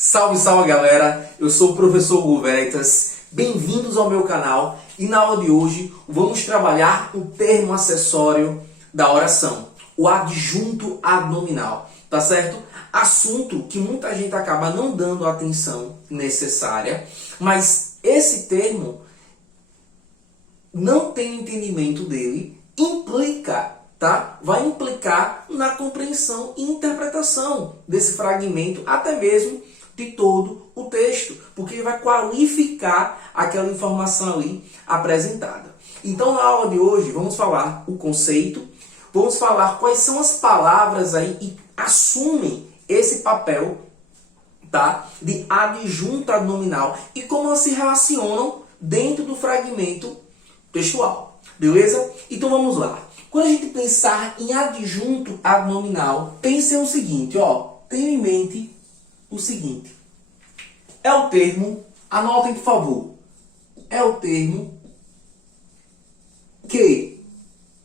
Salve, salve galera! Eu sou o professor Hugo Veritas, bem-vindos ao meu canal e na aula de hoje vamos trabalhar o termo acessório da oração, o adjunto adnominal, tá certo? Assunto que muita gente acaba não dando a atenção necessária, mas esse termo não tem entendimento dele, vai implicar na compreensão e interpretação desse fragmento, até mesmo de todo o texto, porque vai qualificar aquela informação ali apresentada. Então, na aula de hoje, vamos falar o conceito, vamos falar quais são as palavras aí que assumem esse papel, de adjunto adnominal e como elas se relacionam dentro do fragmento textual. Beleza? Então, vamos lá. Quando a gente pensar em adjunto adnominal, pense o seguinte, tenha em mente o seguinte. É o termo, anotem por favor, é o termo que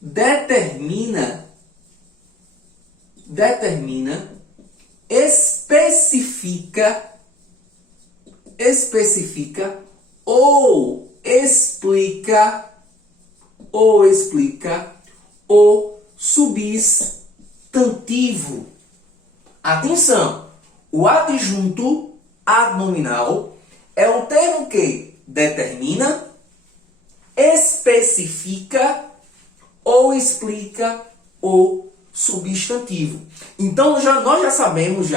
determina, especifica ou explica o substantivo. Atenção! O adjunto adnominal é o termo que determina, especifica ou explica o substantivo. Então nós já sabemos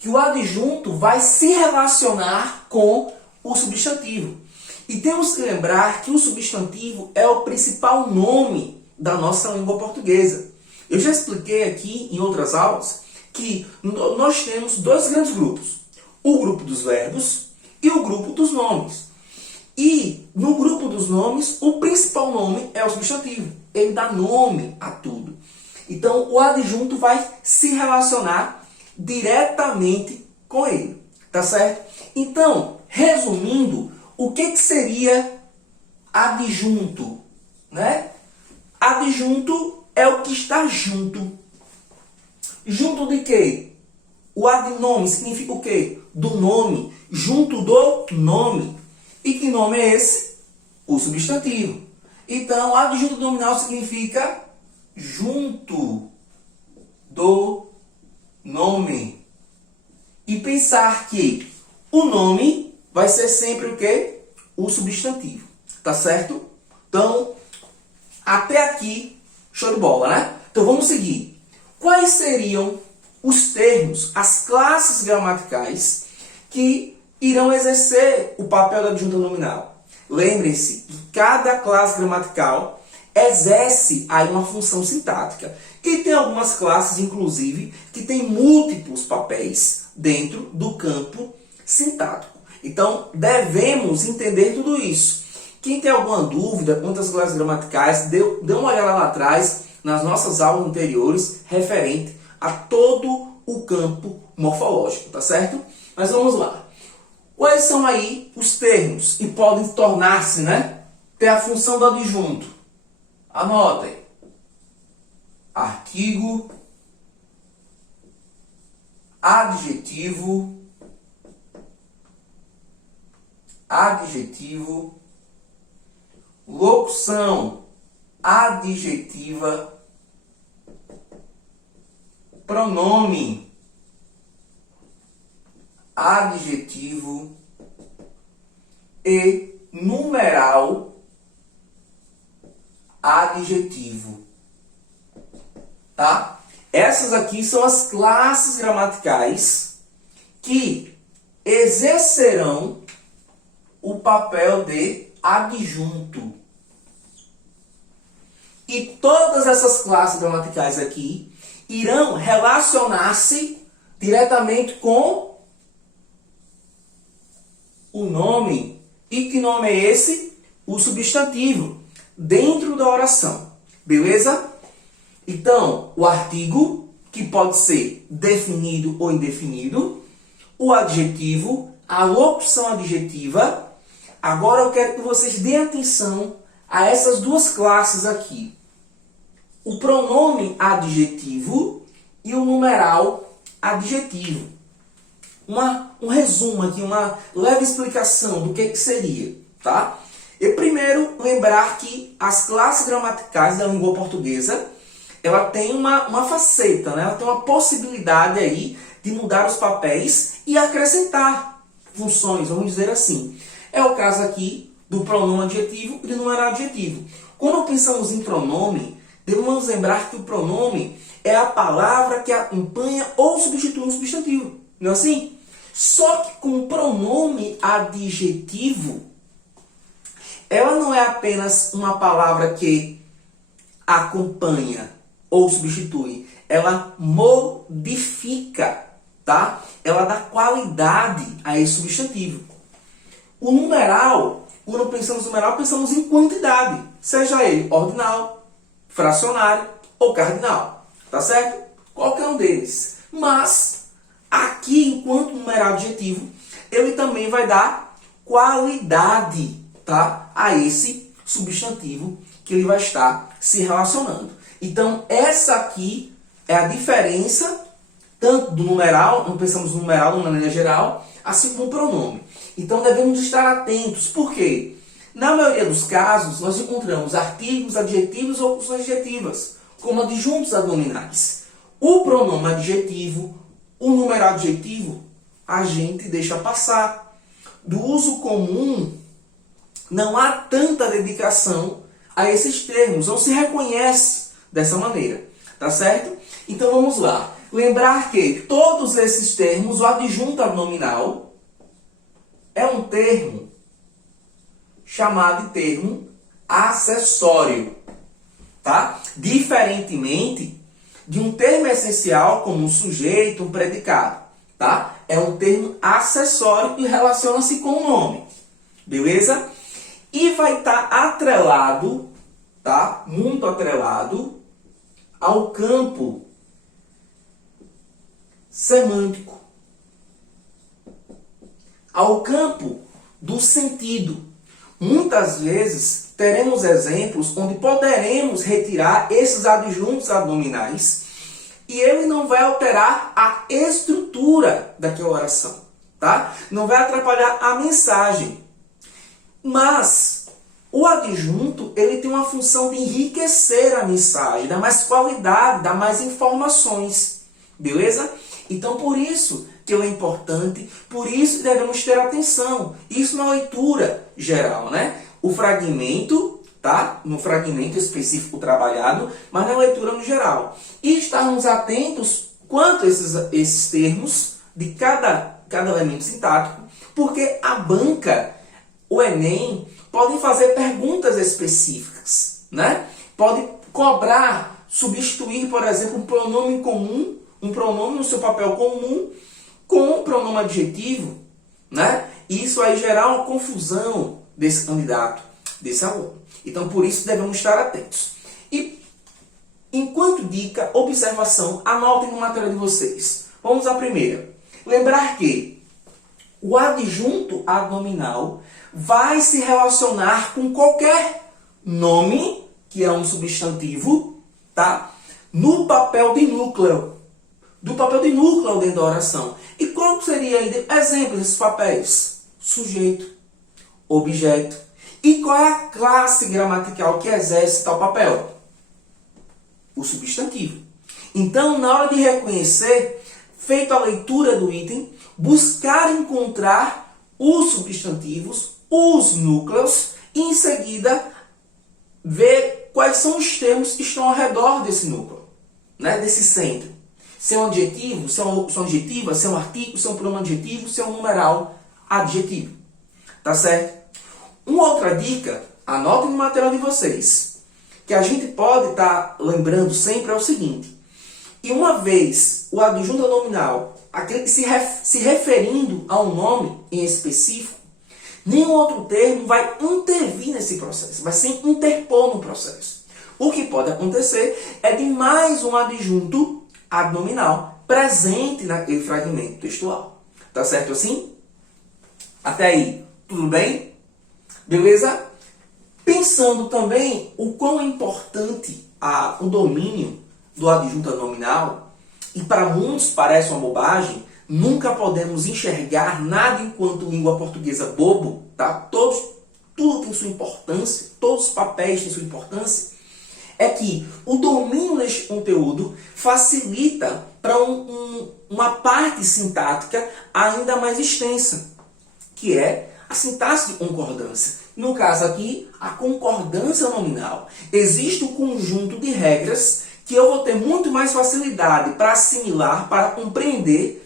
que o adjunto vai se relacionar com o substantivo. E temos que lembrar que o substantivo é o principal nome da nossa língua portuguesa. Eu já expliquei aqui em outras aulas que nós temos dois grandes grupos. O grupo dos verbos e o grupo dos nomes. E no grupo dos nomes, o principal nome é o substantivo. Ele dá nome a tudo. Então, o adjunto vai se relacionar diretamente com ele. Tá certo? Então, resumindo, o que seria adjunto? Adjunto é o que está junto. Junto de quê? O adnome significa o quê? Do nome. Junto do nome. E que nome é esse? O substantivo. Então, adjunto nominal significa junto do nome. E pensar que o nome vai ser sempre o quê? O substantivo. Tá certo? Então, até aqui, show de bola, né? Então, vamos seguir. Quais seriam os termos, as classes gramaticais que irão exercer o papel da adjunta nominal? Lembrem-se que cada classe gramatical exerce aí uma função sintática. E tem algumas classes, inclusive, que têm múltiplos papéis dentro do campo sintático. Então, devemos entender tudo isso. Quem tem alguma dúvida quanto às classes gramaticais, dê uma olhada lá atrás, nas nossas aulas anteriores, referente a todo o campo morfológico, tá certo? Mas vamos lá. Quais são aí os termos que podem tornar-se, ter a função do adjunto? Anotem. Artigo, adjetivo, locução adjetiva, pronome adjetivo e numeral adjetivo. Tá? Essas aqui são as classes gramaticais que exercerão o papel de adjunto. E todas essas classes gramaticais aqui irão relacionar-se diretamente com o nome. E que nome é esse? O substantivo, dentro da oração. Beleza? Então, o artigo, que pode ser definido ou indefinido, o adjetivo, a locução adjetiva. Agora eu quero que vocês deem atenção a essas duas classes aqui. O pronome adjetivo e o numeral adjetivo. um resumo aqui, uma leve explicação do que seria, tá? E primeiro, lembrar que as classes gramaticais da língua portuguesa, ela tem uma faceta, né? Ela tem uma possibilidade aí de mudar os papéis e acrescentar funções, vamos dizer assim. É o caso aqui do pronome adjetivo e do numeral adjetivo. Quando pensamos em pronome, devemos lembrar que o pronome é a palavra que acompanha ou substitui um substantivo, não é assim? Só que com o pronome adjetivo, ela não é apenas uma palavra que acompanha ou substitui, ela modifica, tá? Ela dá qualidade a esse substantivo. O numeral, quando pensamos em numeral, pensamos em quantidade, seja ele ordinal, fracionário ou cardinal, tá certo? Qualquer um deles. Mas, aqui, enquanto numeral adjetivo, ele também vai dar qualidade, tá? A esse substantivo que ele vai estar se relacionando. Então, essa aqui é a diferença tanto do numeral, não pensamos no numeral de uma maneira geral, assim como o pronome. Então, devemos estar atentos. Por quê? Na maioria dos casos, nós encontramos artigos, adjetivos ou funções adjetivas, como adjuntos adnominais. O pronome adjetivo, o numeral adjetivo, a gente deixa passar. Do uso comum, não há tanta dedicação a esses termos, não se reconhece dessa maneira, tá certo? Então vamos lá. Lembrar que todos esses termos, o adjunto adnominal é um termo chamado de termo acessório, tá? Diferentemente de um termo essencial como um sujeito, um predicado, tá? É um termo acessório e relaciona-se com o nome, beleza? E vai estar atrelado, tá? Muito atrelado ao campo semântico, ao campo do sentido. Muitas vezes teremos exemplos onde poderemos retirar esses adjuntos adnominais e ele não vai alterar a estrutura daquela oração, tá? Não vai atrapalhar a mensagem. Mas o adjunto, ele tem uma função de enriquecer a mensagem, dar mais qualidade, dar mais informações, beleza? Então, por isso que ele é importante, por isso devemos ter atenção. Isso na leitura geral, né? O fragmento, tá? No fragmento específico trabalhado, mas na leitura no geral. E estarmos atentos quanto a esses termos de cada elemento sintático, porque a banca, o Enem, podem fazer perguntas específicas, né? Pode cobrar, substituir, por exemplo, um pronome comum, um pronome no seu papel comum, com um pronome adjetivo, né? E isso aí gerar uma confusão desse candidato, desse aluno. Então, por isso, devemos estar atentos. E, enquanto dica, observação, anotem no material de vocês. Vamos à primeira. Lembrar que o adjunto adnominal vai se relacionar com qualquer nome, que é um substantivo, tá? No papel de núcleo. Do papel de núcleo dentro da oração. E qual seria aí exemplo desses papéis? Sujeito, objeto. E qual é a classe gramatical que exerce tal papel? O substantivo. Então, na hora de reconhecer, feito a leitura do item, buscar encontrar os substantivos, os núcleos, e em seguida ver quais são os termos que estão ao redor desse núcleo, né? Desse centro. Se é um adjetivo, se é uma adjetiva, se é um artigo, se é um pronome adjetivo, se é um numeral adjetivo. Tá certo? Uma outra dica, anotem no material de vocês, que a gente pode estar lembrando sempre é o seguinte. E uma vez o adjunto nominal, aquele que se referindo a um nome em específico, nenhum outro termo vai intervir nesse processo, vai se interpor no processo. O que pode acontecer é de mais um adjunto adnominal presente naquele fragmento textual. Tá certo assim? Até aí, tudo bem? Beleza? Pensando também o quão é importante o domínio do adjunto adnominal, e para muitos parece uma bobagem, nunca podemos enxergar nada enquanto língua portuguesa bobo, tá? Tudo tem sua importância, todos os papéis têm sua importância, é que o domínio deste conteúdo facilita para uma parte sintática ainda mais extensa, que é a sintaxe de concordância. No caso aqui, a concordância nominal. Existe um conjunto de regras que eu vou ter muito mais facilidade para assimilar, para compreender,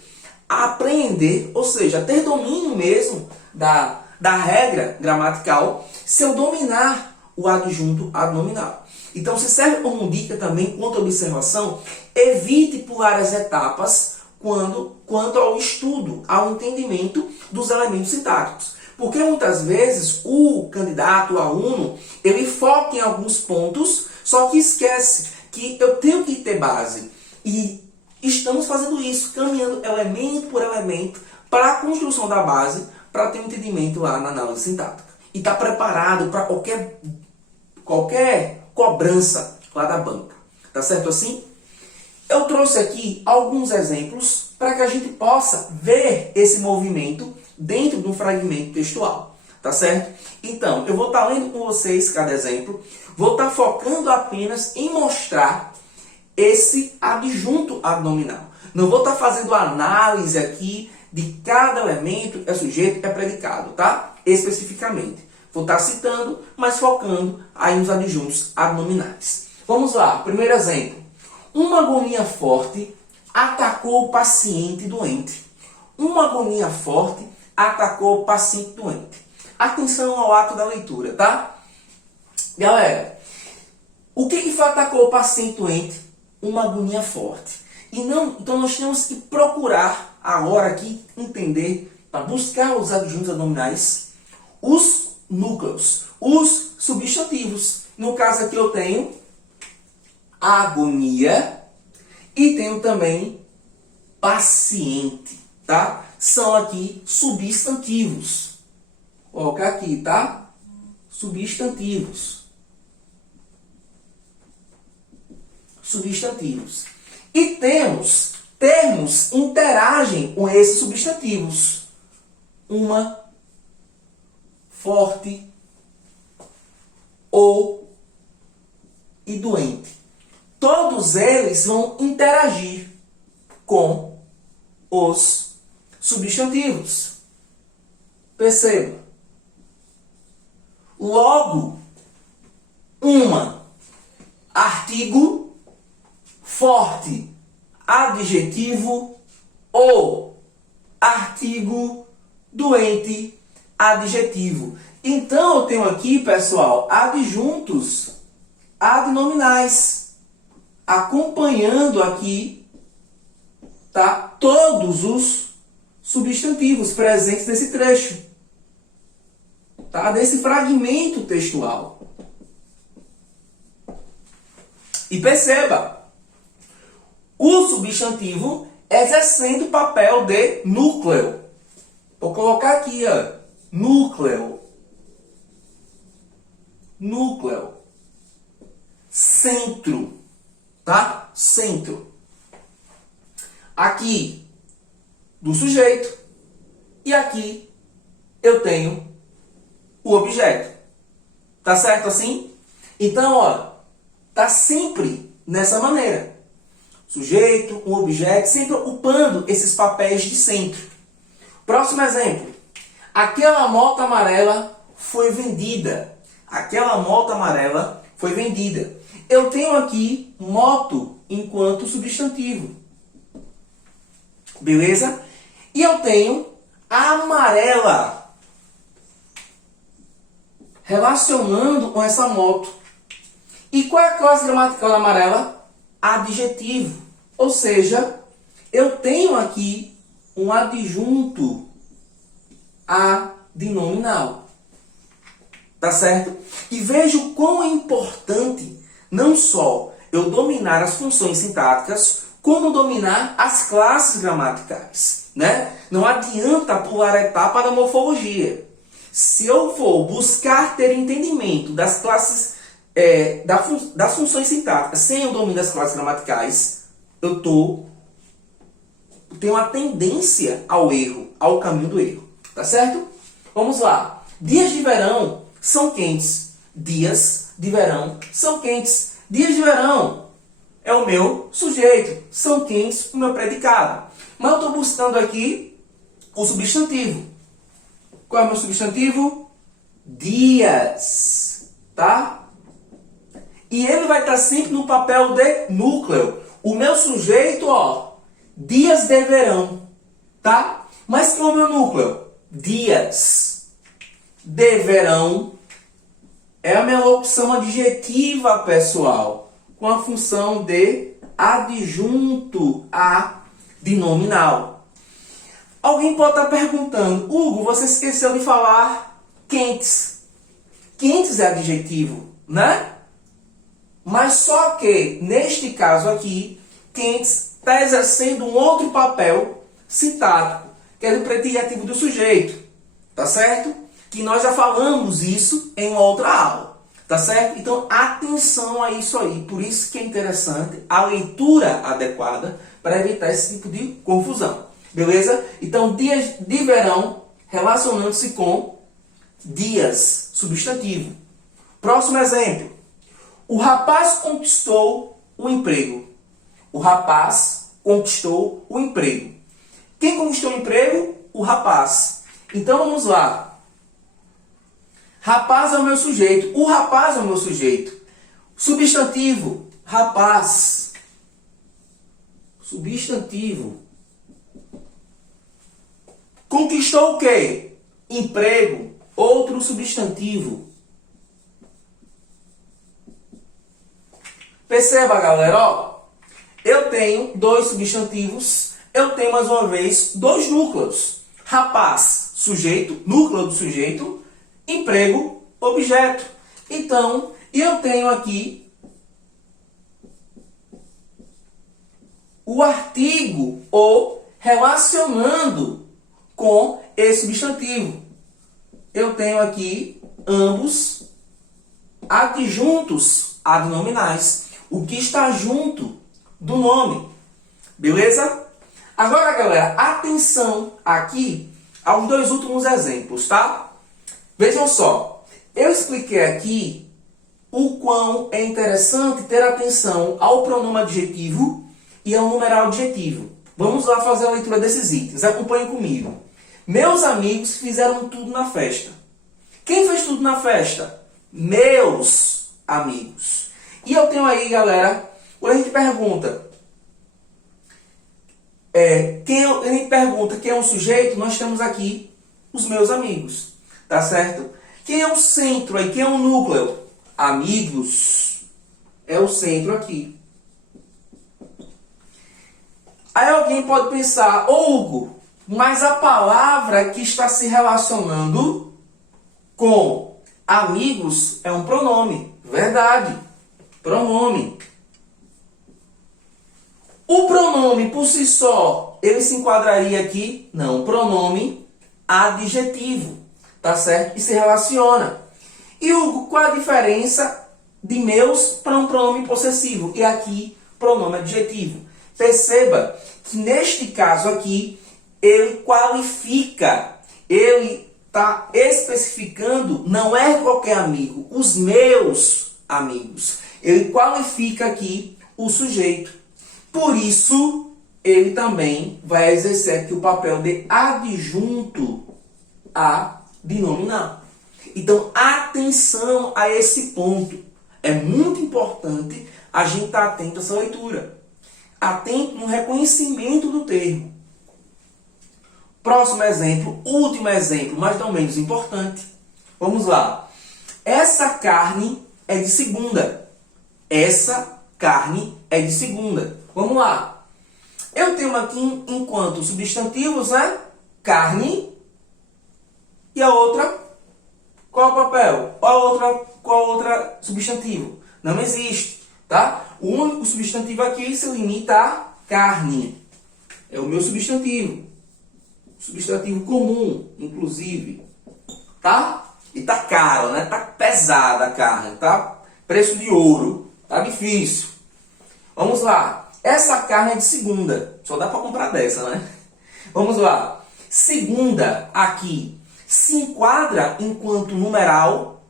apreender, ou seja, ter domínio mesmo da regra gramatical, se eu dominar o adjunto adnominal. Então, se serve como dica também, quanto à observação, evite pular as etapas quanto ao estudo, ao entendimento dos elementos sintáticos. Porque muitas vezes o candidato, o aluno, ele foca em alguns pontos, só que esquece que eu tenho que ter base. E estamos fazendo isso, caminhando elemento por elemento para a construção da base, para ter um entendimento lá na análise sintática. E estar preparado para qualquer cobrança lá da banca. Tá certo assim? Eu trouxe aqui alguns exemplos para que a gente possa ver esse movimento dentro de um fragmento textual. Tá certo? Então, eu vou estar lendo com vocês cada exemplo. Vou estar focando apenas em mostrar esse adjunto adnominal. Não vou estar fazendo análise aqui de cada elemento, é sujeito, é predicado, tá? Especificamente. Vou estar citando, mas focando aí nos adjuntos adnominais. Vamos lá, primeiro exemplo. Uma agonia forte atacou o paciente doente. Uma agonia forte atacou o paciente doente. Atenção ao ato da leitura, tá? Galera, o que foi atacou o paciente doente? Uma agonia forte. Então nós temos que procurar agora aqui entender, para buscar os adjuntos adnominais, os núcleos, os substantivos. No caso aqui eu tenho agonia e tenho também paciente, tá? São aqui substantivos. Vou colocar aqui, tá? Substantivos. Substantivos. E temos termos interagem com esses substantivos. Uma, forte, ou e doente. Todos eles vão interagir com os substantivos. Perceba. Logo, uma, artigo, forte, adjetivo, ou artigo, doente, adjetivo. Então, eu tenho aqui, pessoal, adjuntos adnominais, acompanhando aqui, tá, todos os substantivos presentes nesse trecho, tá, desse fragmento textual. E perceba, o substantivo exercendo o papel de núcleo. Vou colocar aqui, ó, núcleo. Núcleo. Centro. Tá? Centro. Aqui, do sujeito. E aqui, eu tenho o objeto. Tá certo assim? Então, ó, tá sempre nessa maneira. Sujeito, um objeto, sempre ocupando esses papéis de centro. Próximo exemplo. Aquela moto amarela foi vendida. Aquela moto amarela foi vendida. Eu tenho aqui moto enquanto substantivo. Beleza? E eu tenho amarela relacionando com essa moto. E qual é a classe gramatical da amarela? Adjetivo. Ou seja, eu tenho aqui um adjunto adnominal. Tá certo? E vejo quão é importante não só eu dominar as funções sintáticas, como dominar as classes gramaticais, né? Não adianta pular a etapa da morfologia. Se eu for buscar ter entendimento das classes, das funções sintáticas, sem o domínio das classes gramaticais, eu estou tem uma tendência ao erro, ao caminho do erro. Tá certo? Vamos lá. Dias de verão são quentes. Dias de verão são quentes. Dias de verão é o meu sujeito. São quentes o meu predicado. Mas eu estou buscando aqui o substantivo. Qual é o meu substantivo? Dias. Tá? E ele vai estar sempre no papel de núcleo. O meu sujeito, ó, dias de verão. Tá? Mas qual é o meu núcleo? Dias de verão é a minha locução adjetiva, pessoal, com a função de adjunto a de nominal. Alguém pode estar perguntando, Hugo, você esqueceu de falar quentes. Quentes é adjetivo, né? Mas só que, neste caso aqui, quentes está exercendo um outro papel sintático, que é o predicativo do sujeito. Tá certo? Que nós já falamos isso em outra aula. Tá certo? Então, atenção a isso aí. Por isso que é interessante a leitura adequada para evitar esse tipo de confusão. Beleza? Então, dias de verão relacionando-se com dias, substantivo. Próximo exemplo. O rapaz conquistou o emprego. O rapaz conquistou o emprego. Quem conquistou o emprego? O rapaz. Então, vamos lá. Rapaz é o meu sujeito. O rapaz é o meu sujeito. Substantivo, rapaz. Substantivo. Conquistou o quê? Emprego. Outro substantivo. Perceba, galera, ó. Eu tenho dois substantivos. Eu tenho, mais uma vez, dois núcleos. Rapaz, sujeito, núcleo do sujeito. Emprego, objeto. Então, eu tenho aqui o artigo ou relacionando com esse substantivo. Eu tenho aqui ambos adjuntos adnominais. O que está junto do nome. Beleza? Agora, galera, atenção aqui aos dois últimos exemplos, tá? Vejam só. Eu expliquei aqui o quão é interessante ter atenção ao pronome adjetivo e ao numeral adjetivo. Vamos lá fazer a leitura desses itens. Acompanhem comigo. Meus amigos fizeram tudo na festa. Quem fez tudo na festa? Meus amigos. E eu tenho aí, galera, quando a gente pergunta, quem é um sujeito, nós temos aqui os meus amigos. Tá certo? Quem é o centro aí? Quem é o núcleo? Amigos. É o centro aqui. Aí alguém pode pensar, Hugo, mas a palavra que está se relacionando com amigos é um pronome. Verdade. Pronome. O pronome por si só, ele se enquadraria aqui? Não. Pronome adjetivo. Tá certo? E se relaciona. E Hugo, qual a diferença de meus para um pronome possessivo? E aqui, pronome adjetivo. Perceba que neste caso aqui, ele qualifica, ele está especificando, não é qualquer amigo, os meus amigos. Ele qualifica aqui o sujeito. Por isso, ele também vai exercer aqui o papel de adjunto a de nominal. Então, atenção a esse ponto. É muito importante a gente estar atento a essa leitura. Atento no reconhecimento do termo. Próximo exemplo, último exemplo, mas não menos importante. Vamos lá. Essa carne é de segunda. Essa carne é de segunda. Vamos lá. Eu tenho aqui, enquanto substantivos, né? Carne. E a outra, qual é o papel? Qual outra substantivo? Não existe, tá? O único substantivo aqui se limita a carne. É o meu substantivo. Substantivo comum, inclusive. Tá? E tá caro, né? Tá pesada a carne, tá? Preço de ouro. Tá difícil. Vamos lá. Essa carne é de segunda. Só dá para comprar dessa, né? Vamos lá. Segunda aqui se enquadra enquanto numeral?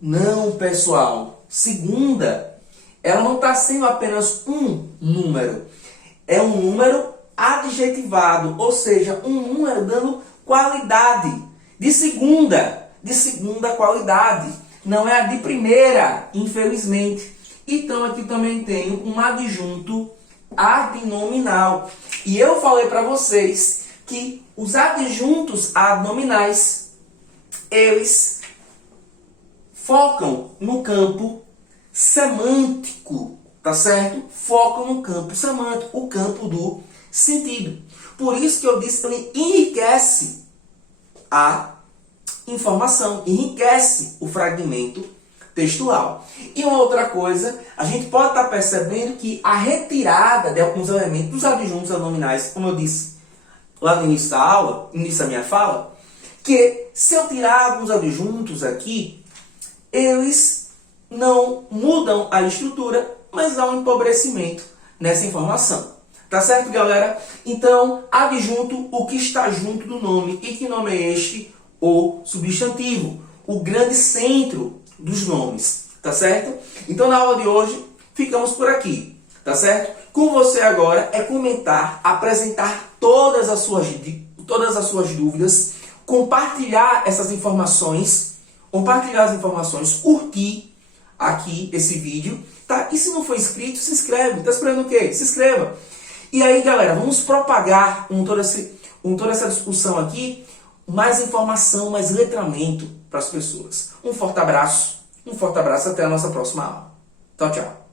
Não, pessoal. Segunda, ela não está sendo apenas um número. É um número adjetivado, ou seja, um número dando qualidade. De segunda qualidade. Não é a de primeira, infelizmente. Então aqui também tenho um adjunto adnominal. E eu falei para vocês que os adjuntos adnominais, eles focam no campo semântico, tá certo? Focam no campo semântico, o campo do sentido. Por isso que eu disse que ele enriquece a informação, enriquece o fragmento textual. E uma outra coisa, a gente pode estar percebendo que a retirada de alguns elementos dos adjuntos adnominais, como eu disse lá no início da aula, no início da minha fala, que se eu tirar alguns adjuntos aqui, eles não mudam a estrutura, mas há um empobrecimento nessa informação. Tá certo, galera? Então, adjunto, o que está junto do nome. E que nome é este? O substantivo. O grande centro dos nomes. Tá certo? Então, na aula de hoje, ficamos por aqui. Tá certo? Com você agora é comentar, apresentar todas as suas dúvidas, compartilhar essas informações, curtir aqui esse vídeo, tá? E se não for inscrito, se inscreve. Tá esperando o quê? Se inscreva. E aí, galera, vamos propagar com toda essa discussão aqui, mais informação, mais letramento para as pessoas. Um forte abraço, até a nossa próxima aula. Tchau, tchau.